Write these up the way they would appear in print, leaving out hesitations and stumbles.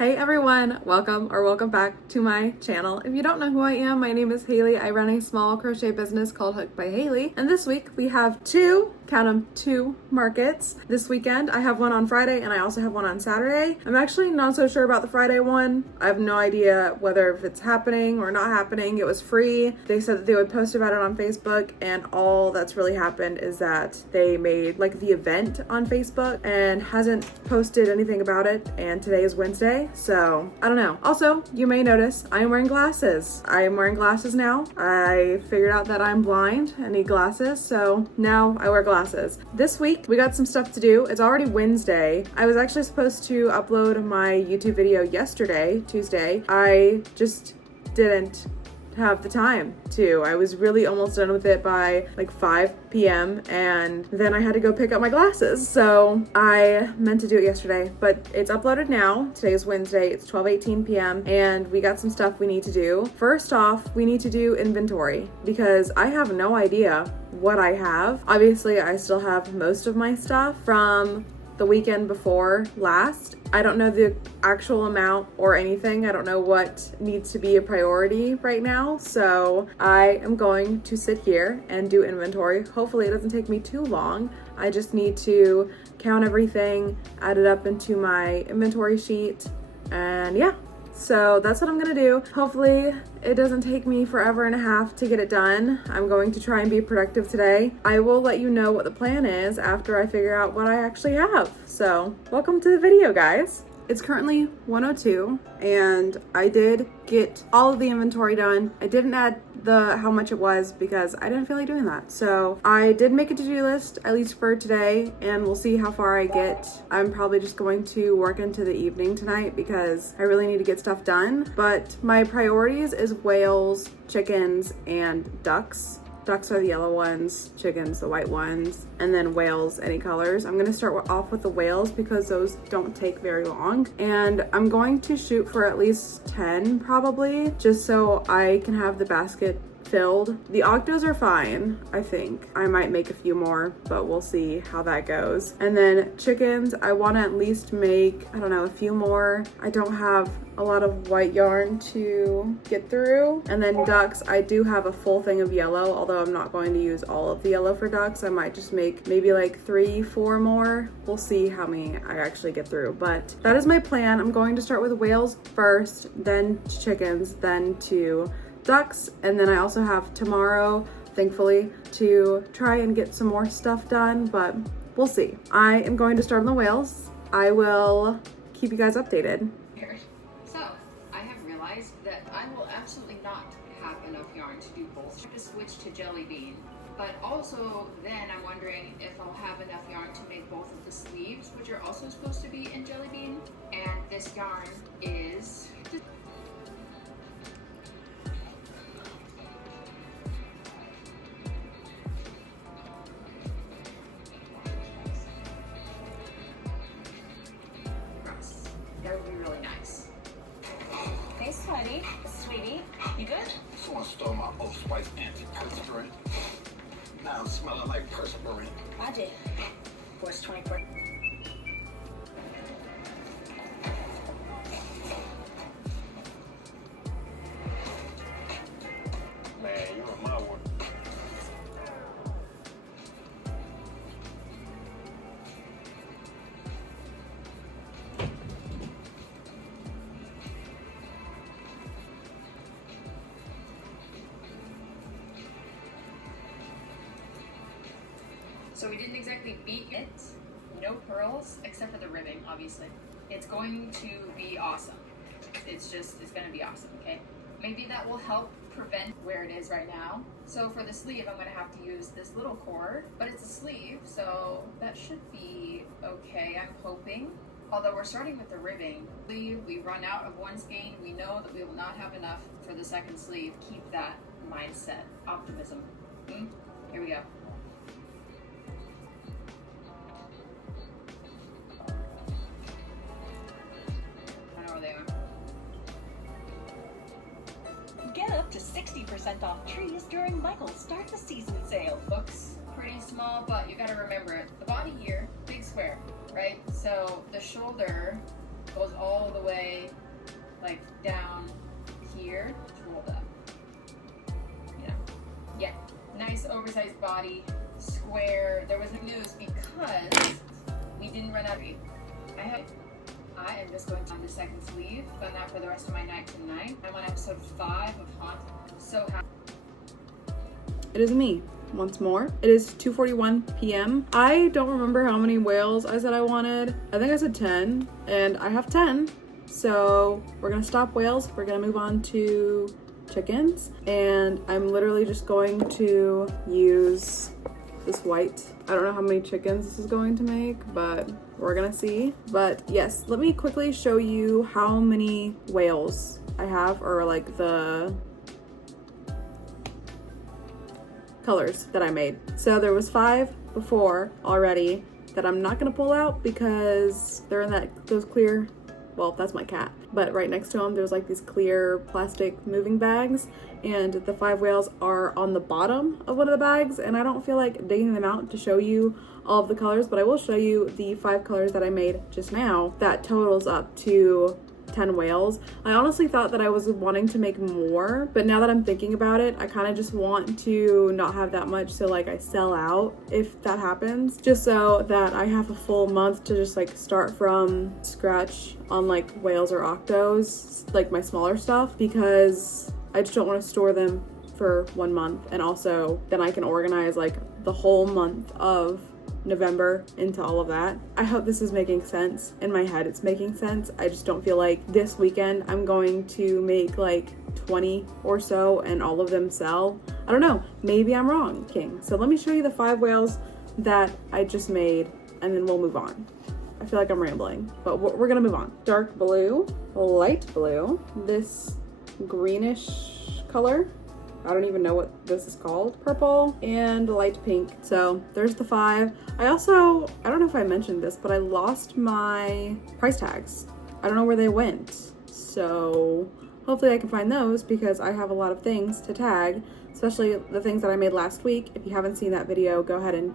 Hey everyone, welcome back to my channel. If you don't know who I am, my name is Haley. I run a small crochet business called Hooked by Haley. And this week we have two markets. This weekend I have one on Friday and I also have one on Saturday. I'm actually not so sure about the Friday one. I have no idea whether if it's happening or not happening. It was free. They said that they would post about it on Facebook, and all that's really happened is that they made like the event on Facebook and hasn't posted anything about it, and today is Wednesday. So I don't know. Also, you may notice I am wearing glasses. I am wearing glasses now. I figured out that I'm blind and need glasses, so now I wear glasses. This week we got some stuff to do. It's already Wednesday. I was actually supposed to upload my YouTube video yesterday, Tuesday. I just didn't have the time to. I was really almost done with it by like 5 p.m. and then I had to go pick up my glasses. So I meant to do it yesterday, but it's uploaded now. Today is Wednesday. It's 12:18 p.m. and we got some stuff we need to do. First off, we need to do inventory because I have no idea what I have. Obviously, I still have most of my stuff from the weekend before last. I don't know the actual amount or anything. I don't know what needs to be a priority right now. So I am going to sit here and do inventory. Hopefully it doesn't take me too long. I just need to count everything, add it up into my inventory sheet, and yeah. So that's what I'm gonna do. Hopefully it doesn't take me forever and a half to get it done. I'm going to try and be productive today. I will let you know what the plan is after I figure out what I actually have. So welcome to the video, guys. It's currently 1:02 and I did get all of the inventory done. I didn't add how much it was because I didn't feel like doing that. So I did make a to-do list, at least for today, and we'll see how far I get. I'm probably just going to work into the evening tonight because I really need to get stuff done. But my priorities is whales, chickens, and ducks. Ducks are the yellow ones, chickens the white ones, and then whales any colors. I'm gonna start off with the whales because those don't take very long. And I'm going to shoot for at least 10 probably, just so I can have the basket filled. The octos are fine, I think. I might make a few more, but we'll see how that goes. And then chickens, I want to at least make, I don't know, a few more. I don't have a lot of white yarn to get through. And then ducks, I do have a full thing of yellow, although I'm not going to use all of the yellow for ducks. I might just make maybe like 3-4 more. We'll see how many I actually get through, but that is my plan. I'm going to start with whales first, then to chickens, then to ducks, and then I also have tomorrow, thankfully, to try and get some more stuff done, but we'll see. I am going to start on the whales. I will keep you guys updated. So, I have realized that I will absolutely not have enough yarn to do both. I have to switch to jelly bean, but also then I'm wondering if I'll have enough yarn to make both of the sleeves, which are also supposed to be in jelly bean, and this yarn is that would be really nice. Hey, sweetie, you good? Someone stole my Old Spice antiperspirant. Now I'm smelling like perspirant. I did. What's 24? Man, you're in my work. So we didn't exactly beat it. No pearls, except for the ribbing, obviously. It's going to be awesome. It's gonna be awesome, okay? Maybe that will help prevent where it is right now. So for the sleeve, I'm gonna have to use this little cord, but it's a sleeve, so that should be okay, I'm hoping. Although we're starting with the ribbing. We run out of one skein, we know that we will not have enough for the second sleeve. Keep that mindset, optimism. Here we go. Get up to 60% off trees during Michael's Start the Season sale. Looks pretty small, but you gotta remember it. The body here, big square, right? So the shoulder goes all the way body, square. There was no news because we didn't run out of I am just going to on the second sleeve. Done that for the rest of my night tonight. I'm on episode 5 of Haunt. I'm so happy. It is me once more. It is 2:41 p.m. I don't remember how many whales I said I wanted. I think I said 10, and I have 10. So we're gonna stop whales. We're gonna move on to chickens, and I'm literally just going to use this white. I don't know how many chickens this is going to make, but we're gonna see. But yes, let me quickly show you how many whales I have, or like the colors that I made. So there was 5 before already that I'm not gonna pull out because they're in those clear, well, that's my cat, but right next to them there's like these clear plastic moving bags, and the 5 whales are on the bottom of one of the bags, and I don't feel like digging them out to show you all of the colors, but I will show you the 5 colors that I made just now. That totals up to 10 whales. I honestly thought that I was wanting to make more, but now that I'm thinking about it, I kind of just want to not have that much, so like I sell out if that happens, just so that I have a full month to just like start from scratch on like whales or octos, like my smaller stuff, because I just don't want to store them for 1 month, and also then I can organize like the whole month of November into all of that. I hope this is making sense. In my head it's making sense. I just don't feel like this weekend I'm going to make like 20 or so and all of them sell. I don't know, maybe I'm wrong, King. So let me show you the 5 whales that I just made, and then we'll move on. I feel like I'm rambling, but we're gonna move on. Dark blue, light blue, this greenish color, I don't even know what this is called, purple, and light pink. So there's the 5. I don't know if I mentioned this, but I lost my price tags. I don't know where they went. So hopefully I can find those, because I have a lot of things to tag, especially the things that I made last week. If you haven't seen that video, go ahead and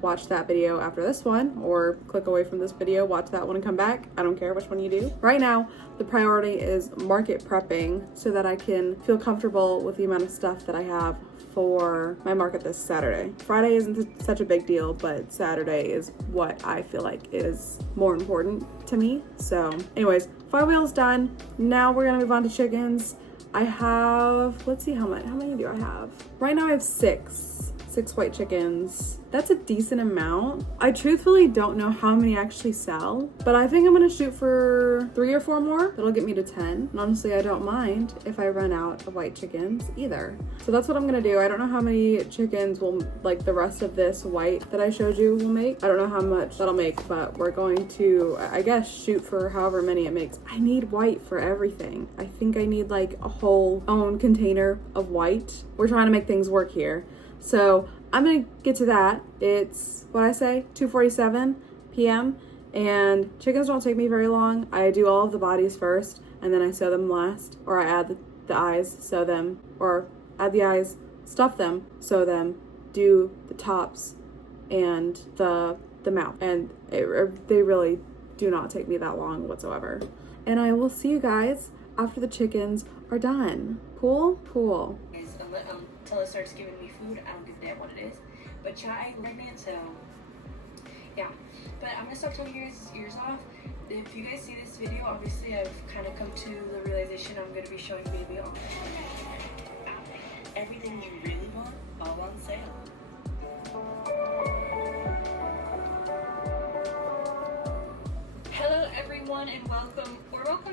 watch that video after this one, or click away from this video, watch that one and come back. I don't care which one you do. Right now, the priority is market prepping so that I can feel comfortable with the amount of stuff that I have for my market this Saturday. Friday isn't such a big deal, but Saturday is what I feel like is more important to me. So anyways, 5 whales done. Now we're gonna move on to chickens. I have, let's see, how many do I have? Right now I have 6 white chickens. That's a decent amount. I truthfully don't know how many actually sell, but I think I'm gonna shoot for 3 or 4 more. That'll get me to 10. And honestly, I don't mind if I run out of white chickens either. So that's what I'm gonna do. I don't know how many chickens will, like the rest of this white that I showed you will make. I don't know how much that'll make, but we're going to, I guess, shoot for however many it makes. I need white for everything. I think I need like a whole own container of white. We're trying to make things work here. So I'm gonna get to that. It's, what I say, 2:47 p.m. and chickens don't take me very long. I do all of the bodies first, and then I sew them last, or I add the eyes, sew them, or add the eyes, stuff them, sew them, do the tops and the mouth, and they really do not take me that long whatsoever. And I will see you guys after the chickens are done. Cool? Cool. Until it starts giving me food, I don't give a damn what it is. But chai pregnant, so yeah. But I'm gonna stop talking your ears off. If you guys see this video, obviously I've kind of come to the realization I'm gonna be showing baby off. Everything you really want, all on sale. Hello everyone and welcome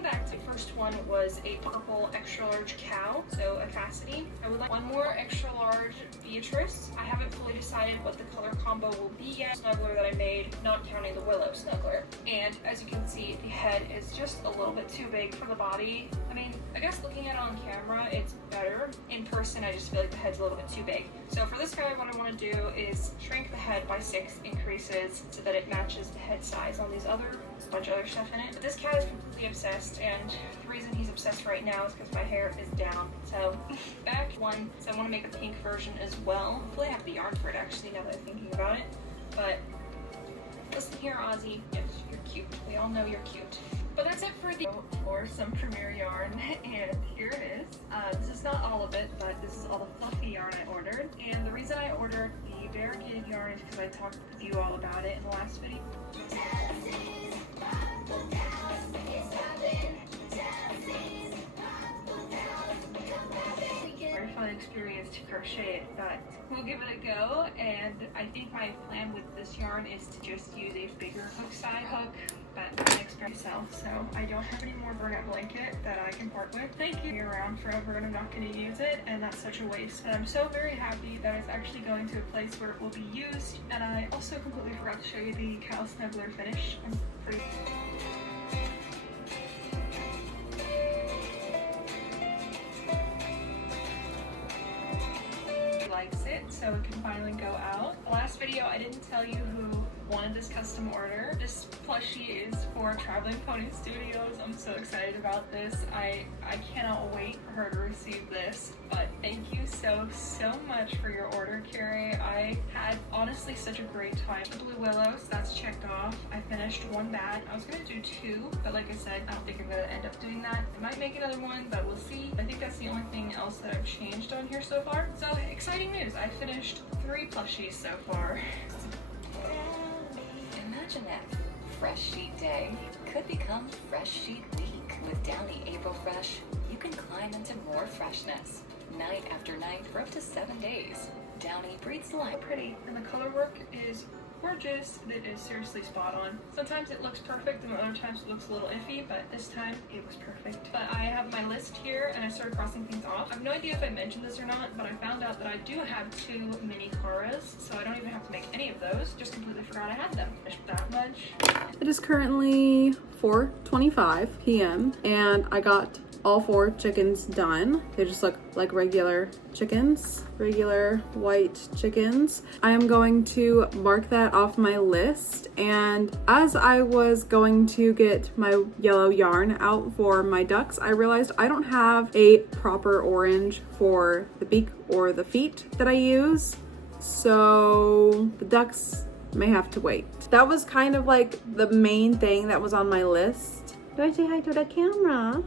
back. The first one was a purple extra large cow, so a Cassidy. I would like one more extra large Beatrice. I haven't fully decided what the color combo will be yet. Snuggler that I made, not counting the Willow Snuggler. And as you can see, the head is just a little bit too big for the body. I mean, I guess looking at it on camera, it's better. In person, I just feel like the head's a little bit too big. So for this guy, what I want to do is shrink the head by 6 increases so that it matches the head size on these other. There's a bunch of other stuff in it. But this cat is completely obsessed, and the reason he's obsessed right now is because my hair is down. So back one, so I want to make a pink version as well. Hopefully I have the yarn for it actually now that I'm thinking about it. But listen here, Ozzy, yes, you're cute. We all know you're cute. But that's it for some Premier yarn, and here it is. This is not all of it, but this is all the fluffy yarn I ordered. And the reason I ordered the variegated yarn is because I talked with you all about it in the last video. Very fun experience to crochet it, but we'll give it a go. And I think my plan with this yarn is to just use a bigger hook side hook, but I'm experience myself, so I don't have any more burnout blanket that I can part with. Thank you. Be around forever and I'm not going to use it, and that's such a waste. And I'm so very happy that it's actually going to a place where it will be used. And I also completely forgot to show you the cow snuggler finish. I'm pretty likes it, so it can finally go out. The last video I didn't tell you who wanted this custom order. This plushie is for Traveling Pony Studios. I'm so excited about this. I cannot wait for her to receive this, but thank you so much for your order, Carrie. I had honestly such a great time. The Blue Willows, that's checked off. I finished one bag. I was gonna do two, but like I said, I don't think I'm gonna end up doing that. I might make another one, but we'll see. I think that's the only thing else that I've changed on here so far. So exciting news, I finished 3 plushies so far. Imagine that Fresh Sheet Day could become Fresh Sheet Week. With Downy April Fresh, you can climb into more freshness, night after night for up to 7 days. Downy breathes life. Pretty, and the color work is gorgeous. It is seriously spot on. Sometimes it looks perfect and other times it looks a little iffy, but this time it was perfect. But I have my list here and I started crossing things off. I have no idea if I mentioned this or not, but I found out that I do have 2 mini Karas, so I don't even have to make any of those. Just completely forgot I had them. Just that much. It is currently 4:25 p.m. and I got all 4 chickens done. They just look like regular chickens, regular white chickens. I am going to mark that off my list, and as I was going to get my yellow yarn out for my ducks, I realized I don't have a proper orange for the beak or the feet that I use, so the ducks may have to wait. That was kind of like the main thing that was on my list. Do I say hi to the camera?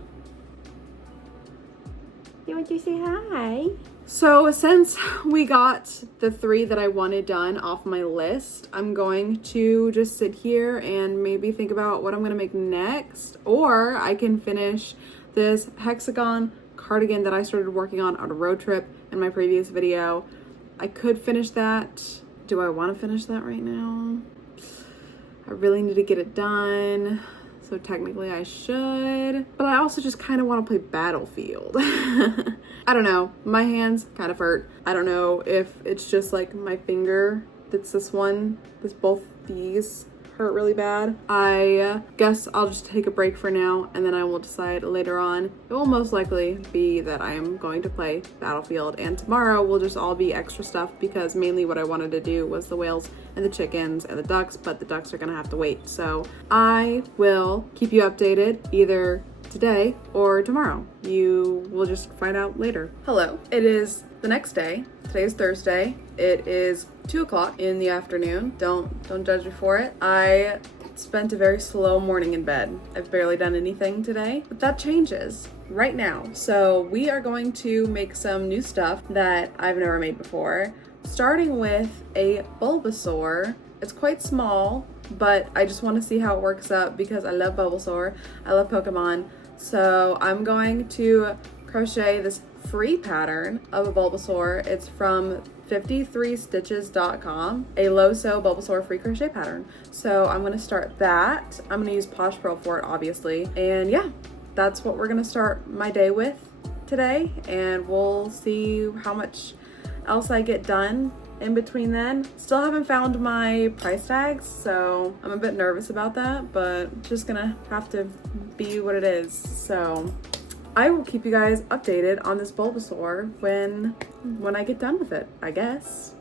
You want to say hi? So since we got the 3 that I wanted done off my list, I'm going to just sit here and maybe think about what I'm gonna make next, or I can finish this hexagon cardigan that I started working on a road trip in my previous video. I could finish that. Do I want to finish that right now? I really need to get it done. So technically I should, but I also just kind of want to play Battlefield. I don't know, my hands kind of hurt. I don't know if it's just like my finger that's both these hurt really bad. I guess I'll just take a break for now, and then I will decide later on. It will most likely be that I am going to play Battlefield, and tomorrow will just all be extra stuff, because mainly what I wanted to do was the whales and the chickens and the ducks, but the ducks are gonna have to wait. So I will keep you updated either today or tomorrow. You will just find out later. Hello, it is the next day. Today is Thursday. It is 2 o'clock in the afternoon. Don't judge me for it. I spent a very slow morning in bed. I've barely done anything today, but that changes right now. So we are going to make some new stuff that I've never made before, starting with a Bulbasaur. It's quite small, but I just want to see how it works out because I love Bulbasaur. I love Pokemon. So I'm going to crochet this free pattern of a Bulbasaur. It's from 53stitches.com, a low sew Bulbasaur free crochet pattern. So I'm going to start that. I'm going to use Posh Pearl for it, obviously. And yeah, that's what we're going to start my day with today. And we'll see how much else I get done in between then. Still haven't found my price tags, so I'm a bit nervous about that, but just gonna have to be what it is. So I will keep you guys updated on this Bulbasaur when I get done with it, I guess.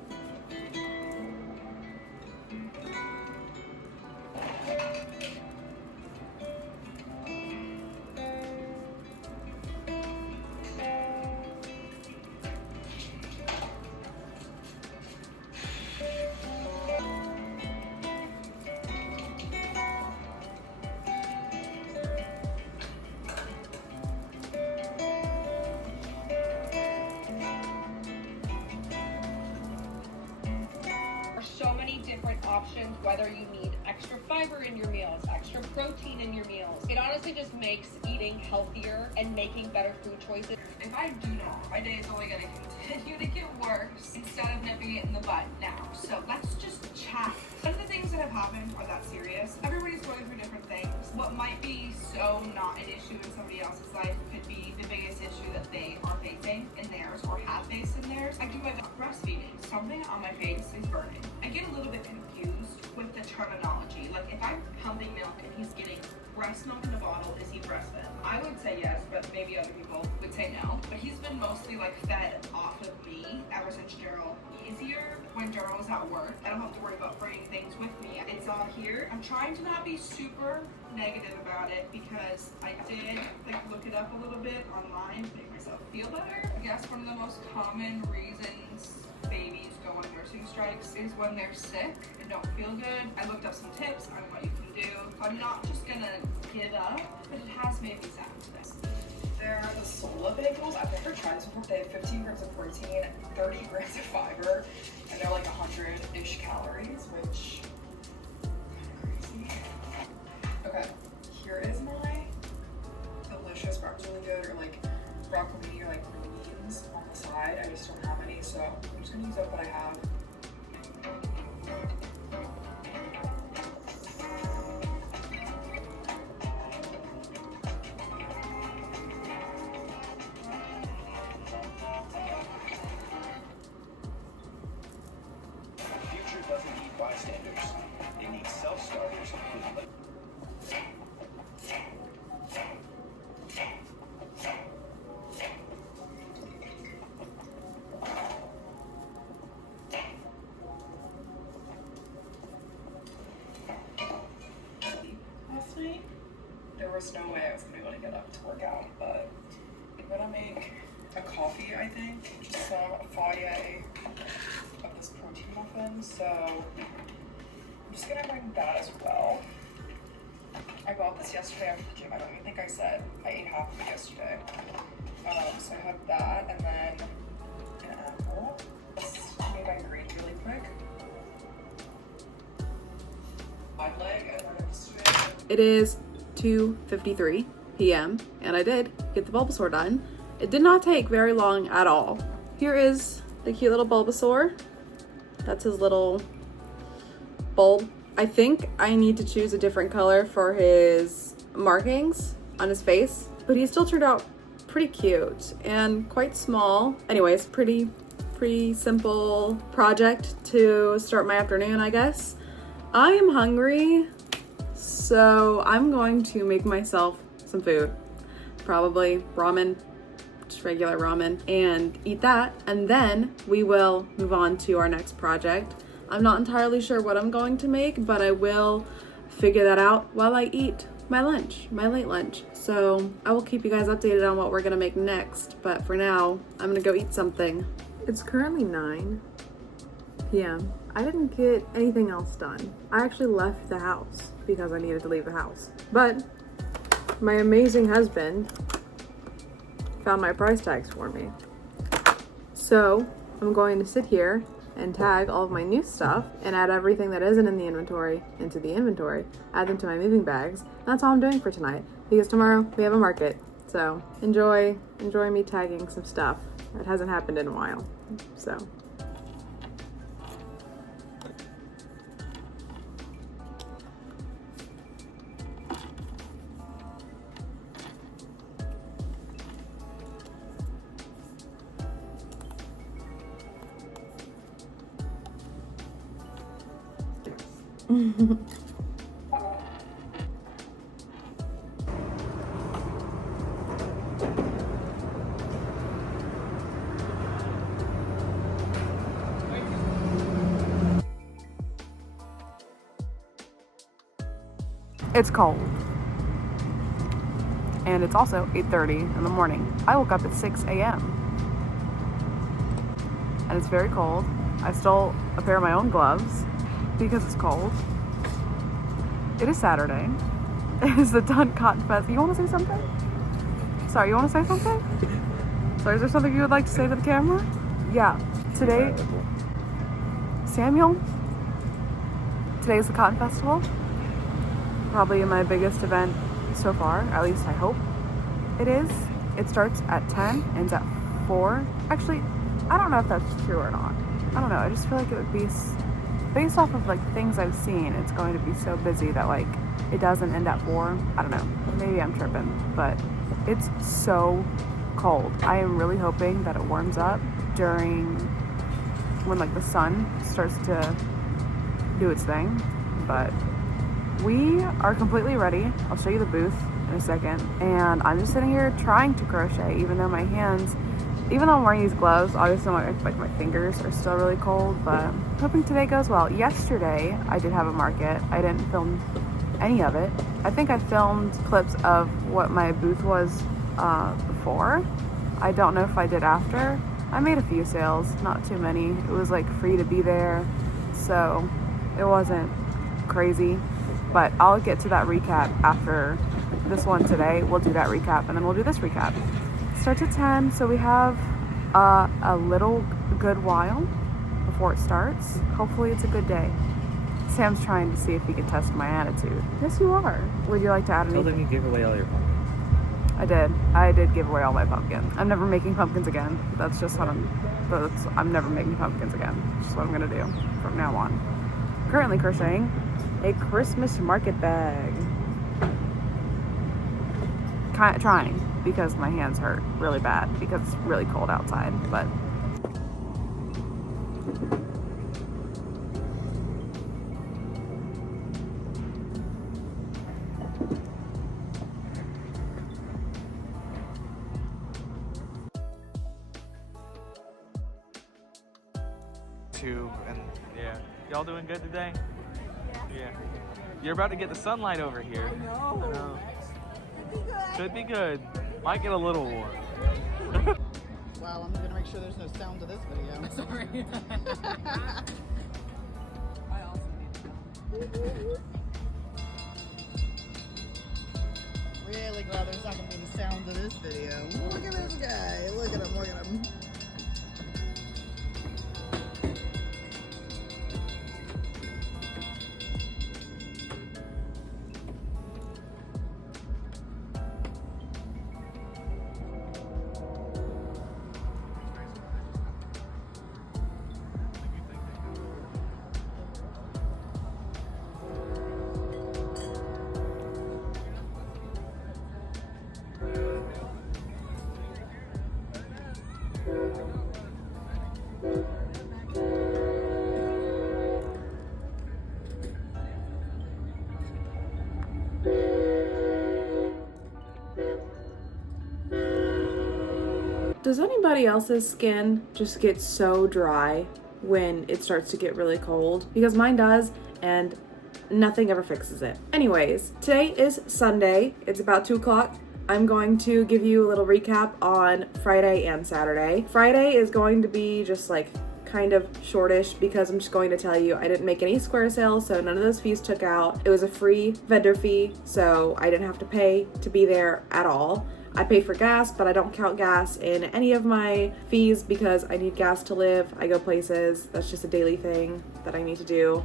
options, whether you need extra fiber in your meals, extra protein in your meals. It honestly just makes eating healthier and making better food choices. If I do not, my day is only going to continue to get worse instead of nipping it in the bud now. So let's just chat. None of the things that have happened are that serious. Everybody's going through different things. What might be so not an issue in somebody else's life could be the biggest issue that they are facing in theirs or have faced in theirs. I do my breastfeeding. Something on my face is burning. I get a little bit confused with the terminology. Like if I'm pumping milk and he's getting breast milk in a bottle, is he breastfed? I would say yes, but maybe other people would say no. But he's been mostly like fed off of me ever since Gerald. Easier when Gerald was at work. I don't have to worry about bringing things with me. It's on here. I'm trying to not be super negative about it because I did like look it up a little bit online to make myself feel better. I guess one of the most common reasons babies go on nursing strikes is when they're sick and don't feel good. I looked up some tips on what you can do. So I'm not just gonna give up, but it has made me sad today. They're the Sola bagels. I've never tried this before. They have 15 grams of protein, 30 grams of fiber, and they're like 100-ish calories, which kind of crazy. Okay, here is my delicious broccoli good, or like broccolini or like beans on the side. I just don't have any, so I'm just gonna use up what I have. Doesn't need bystanders. It needs self-starters who live. Last night, there was no way I was gonna be able to get up to work out, but I'm gonna make a coffee, I think, just some foyer of this protein muffin, so I'm just gonna bring that as well. I bought this yesterday after the gym. I don't even think I said I ate half of it yesterday. So I have that, and then an apple. This made my green really quick. Wide leg, and then yesterday. It is 2:53 p.m. and I did get the Bulbasaur done. It did not take very long at all. Here is the cute little Bulbasaur. That's his little bulb. I think I need to choose a different color for his markings on his face, but he still turned out pretty cute and quite small. Anyways, pretty simple project to start my afternoon, I guess. I am hungry, so I'm going to make myself some food. Probably ramen, just regular ramen, and eat that, and then we will move on to our next project. I'm not entirely sure what I'm going to make, but I will figure that out while I eat my lunch, my late lunch. So I will keep you guys updated on what we're gonna make next, but for now, I'm gonna go eat something. It's currently 9 p.m. I didn't get anything else done. I actually left the house because I needed to leave the house. But my amazing husband found my price tags for me. So I'm going to sit here and tag all of my new stuff and add everything that isn't in the inventory into the inventory, add them to my moving bags. That's all I'm doing for tonight because tomorrow we have a market. So enjoy me tagging some stuff. It hasn't happened in a while. So it's cold. And it's also 8:30 in the morning. I woke up at 6 a.m. and it's very cold. I stole a pair of my own gloves because it's cold. It is Saturday. It is the Dun Cotton Fest. You want to say something? Sorry, you want to say something? Sorry, is there something you would like to say to the camera? Yeah. Today, Samuel, Today's the Cotton Festival. Probably my biggest event so far, at least I hope it is. It starts at 10, ends at 4. Actually, I don't know if that's true or not. I don't know, I just feel like it would be, based off of like things I've seen, it's going to be so busy that like it doesn't end at 4. I don't know, maybe I'm tripping, but it's so cold. I am really hoping that it warms up during when like the sun starts to do its thing, but we are completely ready. I'll show you the booth in a second, and I'm just sitting here trying to crochet, even though my hands, even though I'm wearing these gloves, obviously my fingers are still really cold, but I'm hoping today goes well. Yesterday, I did have a market. I didn't film any of it. I think I filmed clips of what my booth was before. I don't know if I did after. I made a few sales, not too many. It was like free to be there, so it wasn't crazy, but I'll get to that recap after this one today. We'll do that recap, and then we'll do this recap. Starts at 10, so we have a little good while before it starts. Hopefully it's a good day. Sam's trying to see if he can test my attitude. Yes, you are. Would you like to add anything? Tell them you gave away all your pumpkins. I did give away all my pumpkins. I'm never making pumpkins again. That's just what I'm never making pumpkins again. That's just what I'm gonna do from now on. Currently crocheting a Christmas market bag. Trying, because my hands hurt really bad because it's really cold outside, but And yeah, y'all doing good today? Yeah. You're about to get the sunlight over here. I know. Could be good. Might get a little warm. Wow, I'm gonna make sure there's no sound to this video. Sorry. I also need to. Really glad there's not gonna be the sound to this video. Look at this guy. Look at him. Look at him. Does anybody else's skin just get so dry when it starts to get really cold? Because mine does, and nothing ever fixes it. Anyways, today is Sunday. It's about 2 o'clock. I'm going to give you a little recap on Friday and Saturday. Friday is going to be just like kind of shortish because I'm just going to tell you I didn't make any square sales, so none of those fees took out. It was a free vendor fee, so I didn't have to pay to be there at all. I pay for gas, but I don't count gas in any of my fees because I need gas to live. I go places. That's just a daily thing that I need to do.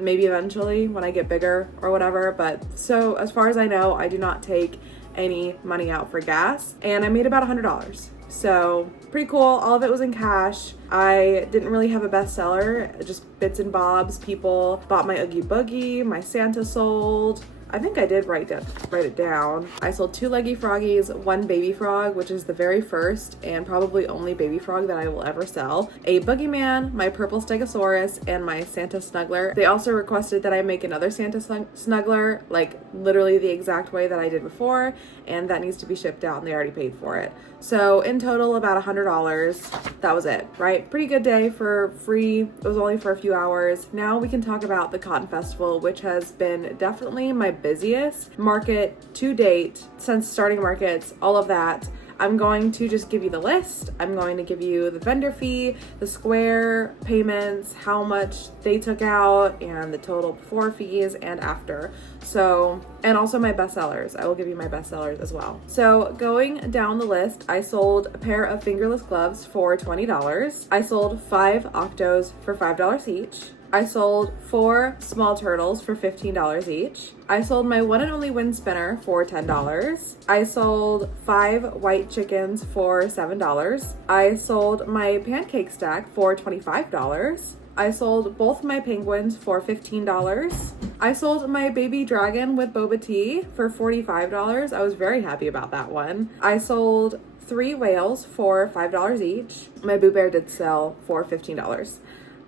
Maybe eventually when I get bigger or whatever. But so as far as I know, I do not take any money out for gas. And I made about $100. So pretty cool. All of it was in cash. I didn't really have a bestseller, just bits and bobs. People bought my Oogie Boogie, my Santa sold. I think I did write it down. I sold 2 leggy froggies, 1 baby frog, which is the very first and probably only baby frog that I will ever sell, a boogeyman, my purple stegosaurus, and my Santa snuggler. They also requested that I make another Santa snuggler, like literally the exact way that I did before, and that needs to be shipped out, and they already paid for it. So in total, about $100. That was it, right? Pretty good day for free. It was only for a few hours. Now we can talk about the Cotton Festival, which has been definitely my busiest market to date since starting markets, all of that. I'm going to just give you the list. I'm going to give you the vendor fee, the square payments, how much they took out, and the total before fees and after. So, and also my bestsellers. I will give you my bestsellers as well. So going down the list, I sold a pair of fingerless gloves for $20. I sold 5 Octos for $5 each. I sold 4 small turtles for $15 each. I sold my one and only wind spinner for $10. I sold 5 white chickens for $7. I sold my pancake stack for $25. I sold both my penguins for $15. I sold my baby dragon with boba tea for $45. I was very happy about that one. I sold 3 whales for $5 each. My Boo Bear did sell for $15.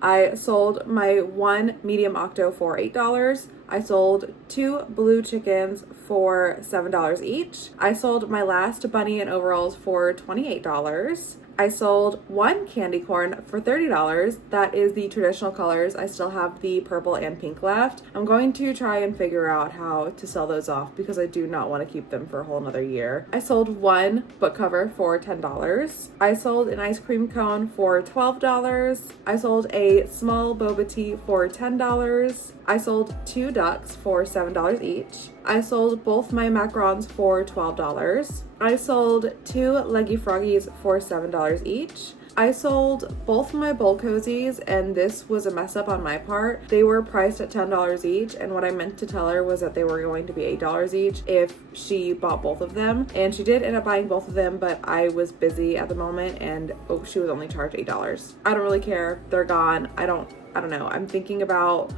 I sold my 1 medium octo for $8. I sold 2 blue chickens for $7 each. I sold my last bunny in overalls for $28. I sold 1 candy corn for $30. That is the traditional colors. I still have the purple and pink left. I'm going to try and figure out how to sell those off because I do not want to keep them for a whole another year. I sold 1 book cover for $10. I sold an ice cream cone for $12. I sold a small boba tea for $10. I sold 2 ducks for $7 each. I sold both my macarons for $12. I sold 2 leggy froggies for $7 each. I sold both my bowl cozies, and this was a mess up on my part. They were priced at $10 each, and what I meant to tell her was that they were going to be $8 each if she bought both of them. And she did end up buying both of them, but I was busy at the moment, and she was only charged $8. I don't really care. They're gone. I don't know. I'm thinking about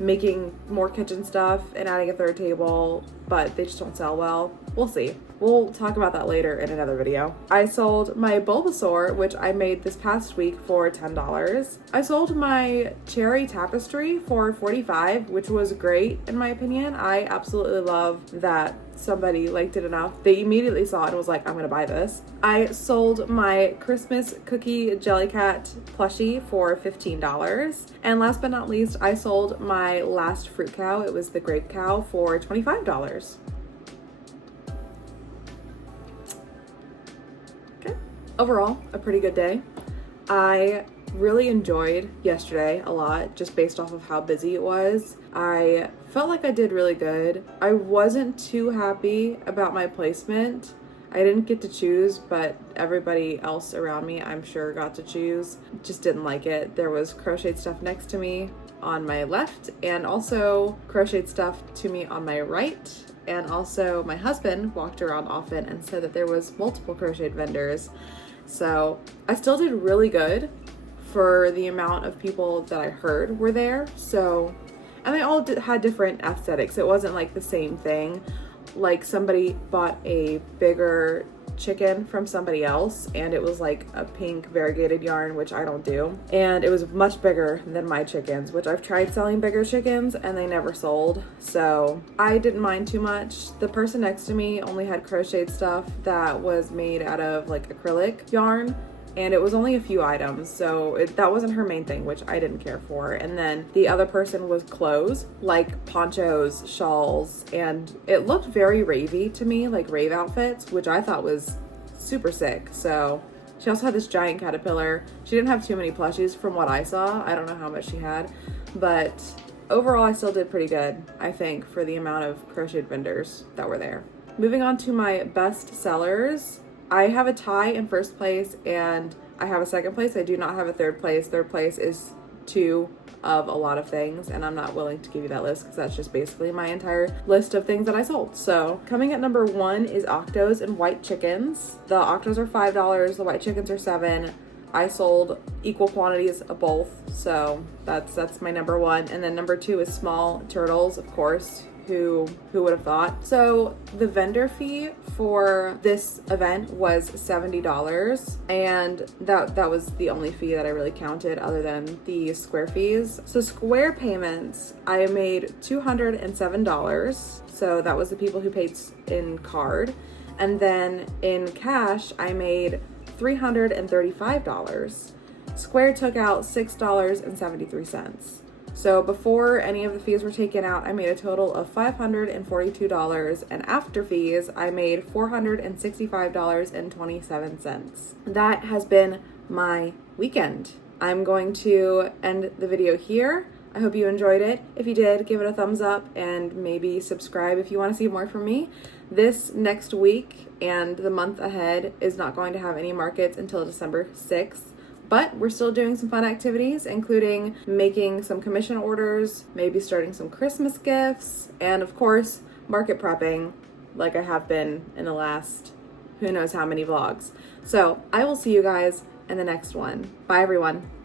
making more kitchen stuff and adding a third table, but they just don't sell well. We'll see. We'll talk about that later in another video. I sold my Bulbasaur, which I made this past week, for $10. I sold my cherry tapestry for $45, which was great in my opinion. I absolutely love that somebody liked it enough. They immediately saw it and was like, I'm gonna buy this. I sold my Christmas cookie Jellycat plushie for $15. And last but not least, I sold my last fruit cow. It was the grape cow for $25. Okay. Overall, a pretty good day. I really enjoyed yesterday a lot just based off of how busy it was. I felt like I did really good. I wasn't too happy about my placement. I didn't get to choose, but everybody else around me I'm sure got to choose. Just didn't like it. There was crocheted stuff next to me on my left and also crocheted stuff to me on my right. And also my husband walked around often and said that there was multiple crocheted vendors. So I still did really good for the amount of people that I heard were there. So, and they all had different aesthetics. It wasn't like the same thing. Like somebody bought a bigger chicken from somebody else and it was like a pink variegated yarn, which I don't do. And it was much bigger than my chickens, which I've tried selling bigger chickens and they never sold. So I didn't mind too much. The person next to me only had crocheted stuff that was made out of like acrylic yarn. And it was only a few items, so that wasn't her main thing, which I didn't care for. And then the other person was clothes, like ponchos, shawls, and it looked very ravey to me, like rave outfits, which I thought was super sick. So she also had this giant caterpillar. She didn't have too many plushies from what I saw. I don't know how much she had, but overall I still did pretty good, I think, for the amount of crocheted vendors that were there. Moving on to my best sellers. I have a tie in first place and I have a second place. I do not have a third place. Third place is 2 of a lot of things and I'm not willing to give you that list because that's just basically my entire list of things that I sold. So coming at number 1 is octos and white chickens. The octos are $5, the white chickens are $7. I sold equal quantities of both, so that's my number 1. And then number 2 is small turtles, of course. Who would have thought? So the vendor fee for this event was $70 and that was the only fee that I really counted other than the square fees. So square payments, I made $207. So that was the people who paid in card. And then in cash, I made $335. Square took out $6.73. So before any of the fees were taken out, I made a total of $542, and after fees, I made $465.27. That has been my weekend. I'm going to end the video here. I hope you enjoyed it. If you did, give it a thumbs up and maybe subscribe if you want to see more from me. This next week and the month ahead is not going to have any markets until December 6th. But we're still doing some fun activities, including making some commission orders, maybe starting some Christmas gifts, and of course, market prepping like I have been in the last who knows how many vlogs. So I will see you guys in the next one. Bye everyone.